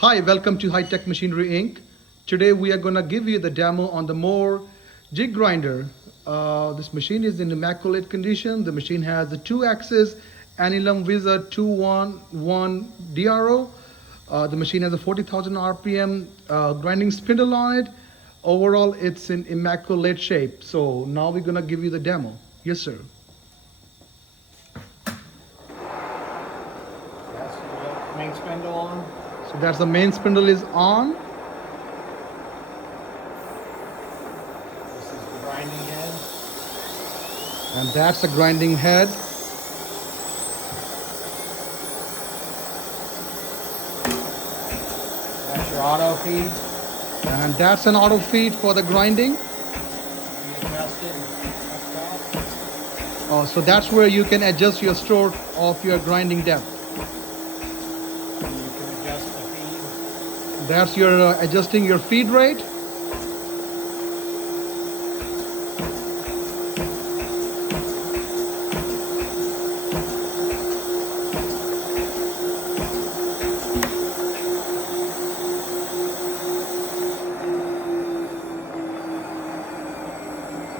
Hi, welcome to High Tech Machinery Inc. Today we are going to give you the demo on the Moore Jig Grinder. This machine is in immaculate condition. The machine has the 2-axis Anilum Wizard 211 DRO. The machine has a 40,000 RPM grinding spindle on it. Overall, it's in immaculate shape. So now we're going to give you the demo. Yes, sir. That's the main spindle on. So that's the main spindle is on. This is the grinding head. And that's the grinding head. That's your auto feed. And that's an auto feed for the grinding. Oh, so that's where you can adjust your stroke of your grinding depth. You can adjust the feed. That's your adjusting your feed rate.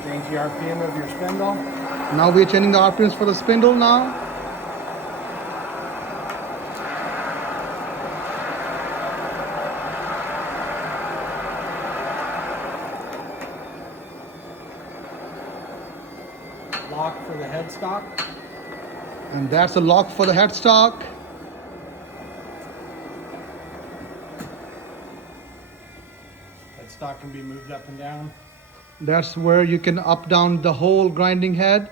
Change the RPM of your spindle. Now we're changing the RPMs for the spindle now. Lock for the headstock. And that's the lock for the headstock. Headstock can be moved up and down. That's where you can up down the whole grinding head.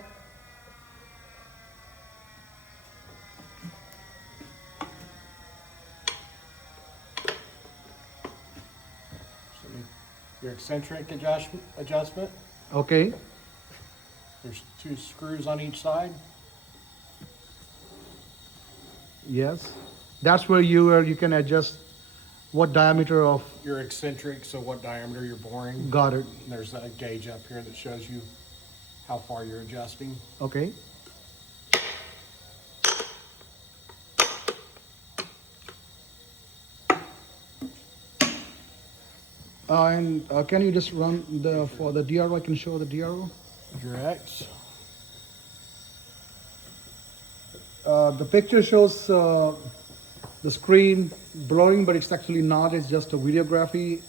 So your eccentric adjustment. Okay. There's 2 screws on each side. Yes. That's where you can adjust what diameter of. Your eccentric, so what diameter you're boring. Got it. And there's a gauge up here that shows you how far you're adjusting. Okay. Can you just run for the DRO? I can show the DRO. Your X. The picture shows the screen blurring, but it's actually not. It's just a videography.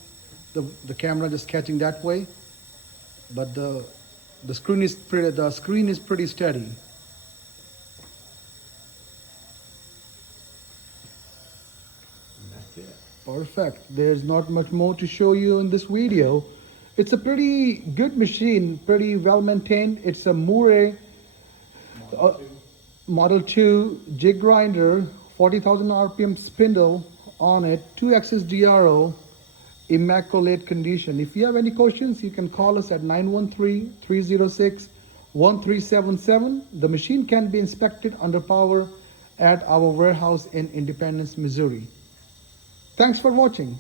The camera just catching that way. But the screen is pretty steady. That's it. Perfect. There's not much more to show you in this video. It's a pretty good machine, pretty well maintained. It's a Moore Model 2 Jig Grinder, 40,000 RPM spindle on it, 2-axis DRO, immaculate condition. If you have any questions, you can call us at 913-306-1377. The machine can be inspected under power at our warehouse in Independence, Missouri. Thanks for watching.